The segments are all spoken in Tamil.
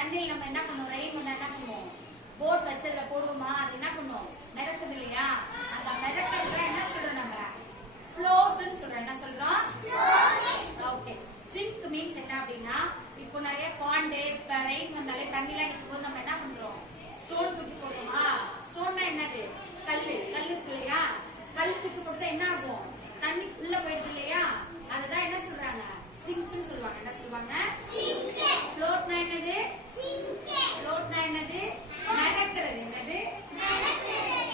தண்ணியில் நம்ம என்ன பண்ணுவோம், ரெயின் வந்தா என்ன பண்ணுவோம், போட் வச்சதுல போடுவோமா, அது என்ன பண்ணுவோம், மிதக்குது இல்லையா, அந்த மிதக்கிறதுல என்ன சொல்றோம் நம்ம, ஃப்ளோட்னு சொல்றோம். என்ன சொல்றோம், ஓகே. சிங்க் மீன்ஸ் என்ன அப்படின்னா, இப்போ நிறைய பாண்டு இப்ப ரெயின் வந்தாலே தண்ணிலாம் நிற்கும் போது நம்ம என்ன பண்றோம், ஸ்டோன் தூக்கி போடுறோமா. ஸ்டோன்னா என்னது, கல்லு. கல் இருக்கு இல்லையா, கல் தூக்கி போட்டு என்ன ஆகும், தண்ணி உள்ள போயிடுது இல்லையா, அதுதான் என்ன சொல்றாங்க, சிங்க்னு சொல்லுவாங்க. என்ன சொல்லுவாங்க, ஃப்ளோட்னா என்னது, ஃப்ளோட்னா என்னது, நடக்கிறது. என்னது,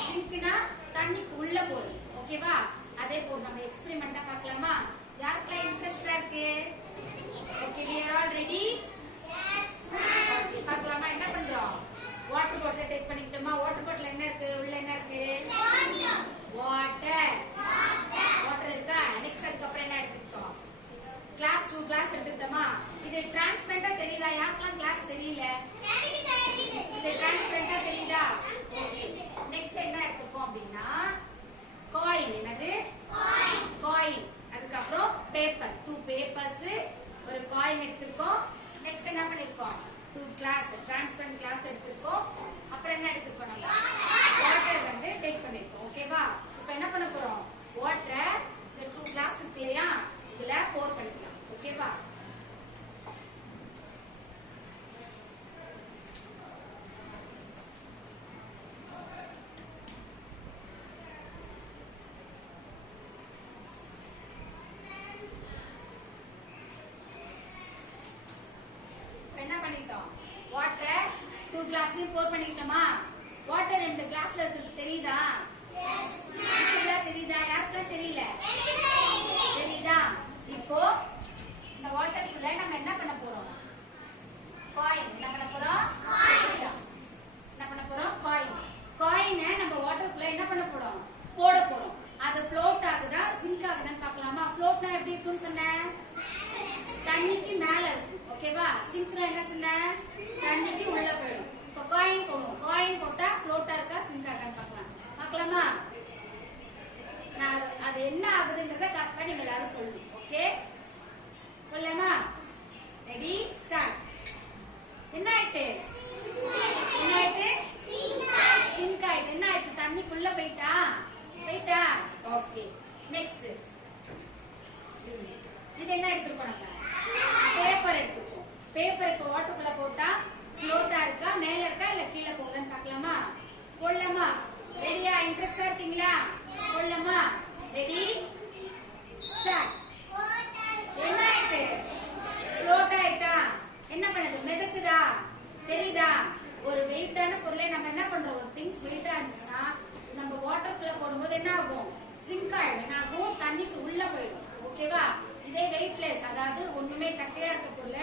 சிங்க்னா தண்ணிக்கு உள்ள போகுது. ஓகேவா. அதே போல் நம்ம எக்ஸ்பெரிமெண்டா பார்க்கலாமா, யாருக்கெல்லாம் இன்ட்ரெஸ்டா இருக்கு. Okay, we are all ready. பார்க்கலாமா. என்ன பண்றோம், வாட்டர் பாட்டில் டேக் பண்ணிக்கிட்டோமா. வாட்டர் பாட்டில் என்ன இருக்கு, உள்ள என்ன இருக்கு, வாட்டர். வாட்டர் இருக்கா. நெக்ஸ்ட் அதுக்கப்புறம் என்ன எடுத்துக்கிட்டோம், கிளாஸ் 2 கிளாஸ் எடுத்துக்கிட்டோமா. இது டிரான்ஸ்பரண்டா தெரியுதா, யாருக்கெல்லாம் கிளாஸ் தெரியல, இது டிரான்ஸ்பரண்டா தெரியுதா. ஓகே, நெக்ஸ்ட் என்ன எடுத்துப்போம் அப்படின்னா, காயின். என்னது, காயின். அதுக்கப்புறம் பேப்பர், 2 பேப்பர்ஸ், ஒரு காயின் எடுத்திருக்கோம். நெக்ஸ்ட் என்ன பண்ணிருக்கோம், 2 கிளாஸ் டிரான்ஸ்பரண்ட் கிளாஸ் எடுத்திருக்கோம். அப்புறம் என்ன எடுத்திருக்கோம், நம்ம வாட்டர் வந்து டேக் பண்ணிருக்கோம். ஓகேவா. இப்போ என்ன பண்ண போறோம், வாட்டரை இந்த 2 கிளாஸ் இருக்கு இல்லையா, இதுல போர் பண்ணிக்கலாம். ஓகேவா. என்ன பண்ணிட்டோம், வாட்டர் 2 கிளாஸ்லயும் போர் பண்ணிட்டோமா. வாட்டர் 2 கிளாஸ்ல இருக்கு தெரியுதா, தெரியுதா, யாருக்கெல்லாம் தெரியல, தெரியுதா. இப்போ இந்த வாட்டருக்குள்ள நம்ம என்ன பண்ண போறோம், காயின். என்ன பண்ண போறோம், என்ன பண்ண போறோம், காயின். காயினை நம்ம வாட்டருக்குள்ள என்ன பண்ண போறோம், போட போறோம். அது ஃப்ளோட் ஆகுதா சிங்க் ஆகுதான்னு பார்க்கலாமா. ஃப்ளோட்னா எப்படி இருக்குன்னு சொன்னேன், தண்ணிக்கு மேல இருக்கும். ஓகேவா. சிங்க்ல என்ன சொன்ன, தண்ணிக்கு உள்ள போயிடும். இப்போ காயின் போடுவோம், காயின் போட்டா ஃப்ளோட்டா இருக்கா சிங்க் ஆகான்னு பார்க்கலாம். பார்க்கலாமா. நான் அது என்ன ஆகுதுன்றத கரெக்டா நீங்க எல்லாரும் சொல்லணும். ஓகே, சொல்லலாமா. Ready, start. என்ன ஆயிட்டு, என்ன ஆயிட்டு, சிங்க் ஆயிட்டு. என்ன ஆயிடுச்சு, தண்ணிக்குள்ள போயிட்டா, போயிட்டா. ஓகே, நெக்ஸ்ட் இது என்ன எடுத்துருக்கோம், நம்ம பேப்பர் எடுத்துருக்கோம். பேப்பர் இப்போ வாட்டருக்குள்ள போட்டா ஃப்ளோட்டா இருக்கா, மேல இருக்கா, இல்ல கீழே போகுதுன்னு பார்க்கலாமா. போடலாமா. ரெடியா, இன்ட்ரெஸ்டா இருக்கீங்களா, போடலாமா. Ready, start. என்ன ஆயிட்டு, ஃப்ளோட் ஆயிட்டா. என்ன பண்ணுது, மிதக்குதா, தெரியுதா. ஒரு வெயிட்டான பொருளை நம்ம என்ன பண்றோம், ஒரு திங்ஸ் வெயிட்டா இருந்துச்சுன்னா நம்ம வாட்டருக்குள்ள போடும்போது என்ன ஆகும், சிங்க் ஆயிடும். என்ன ஆகும், தண்ணிக்கு உள்ள போயிடும். ஓகேவா. இதே வெயிட்லெஸ், அதாவது ஒண்ணுமே தக்கையா இருக்க பொருள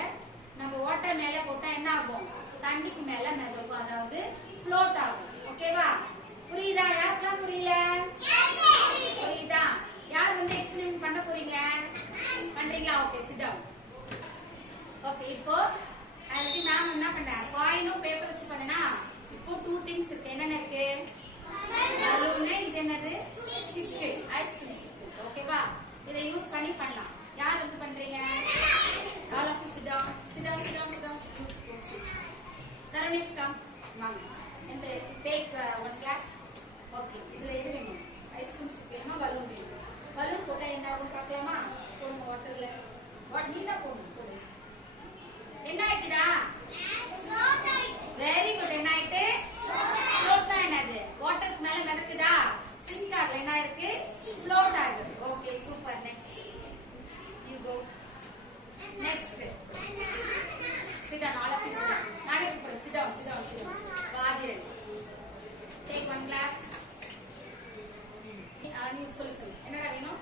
நம்ம வாட்டர் மேல போட்டா என்ன ஆகும், தண்ணிக்கு மேல மிதக்கும், அதாவது ஃப்ளோட் ஆகும். ஓகேவா. புரியுதா, யாருக்கெல்லாம் புரியல, புரியுதா. யார் வந்து எக்ஸ்பிளைன் பண்ண போறீங்க, பண்றீங்களா. Okay, sit down. ஓகே, இப்போ ஆல்ரெடி மேம் என்ன பண்றேன், காயினும் பேப்பர் வச்சு பண்ணனா. இப்போ 2 திங்ஸ் இருக்கு. என்னென்ன இருக்கு, பலூன், இது என்னது, ஸ்டிக், ஐஸ்கிரீம் ஸ்டிக். ஓகேவா. இதை யூஸ் பண்ணி பண்ணலாம். யார் வந்து பண்றீங்க, all of you sit down, sit down, sit down, sit down. Tharanish, come, ma'am, and take 1 class. Okay, இதுல எது வேணும், ஐஸ்கிரீம் ஸ்டிக் வேணுமா, பலூன் வேணுமா. பலூன் போட்டா என்ன ஆகும் பார்க்கலாமா. போடுங்க வாட்டர்ல, நீ தான் போடணும், போடு. என்ன ஆயிட்டுடா, வெரி குட். என்ன ஆயிட்டு, ஃப்ளோட்னா என்னது, வாட்டருக்கு மேல மிதக்குதா, சிங்க் ஆகல, என்ன இருக்கு, ஃப்ளோட் ஆகுது. Okay, super. Next you go. Next, sit down, all of you sit down. நானே கூப்பிடுறேன், sit down, sit down, sit down. வாதிரன், take 1 glass. நீ சொல்லு, என்னடா வேணும்,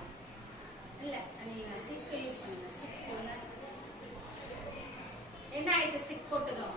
இல்ல நீங்க ஸ்டிக் யூஸ் பண்ணுங்க. ஸ்டிக் போடுங்க. என்ன ஆயிட்டு, ஸ்டிக் போட்டதும்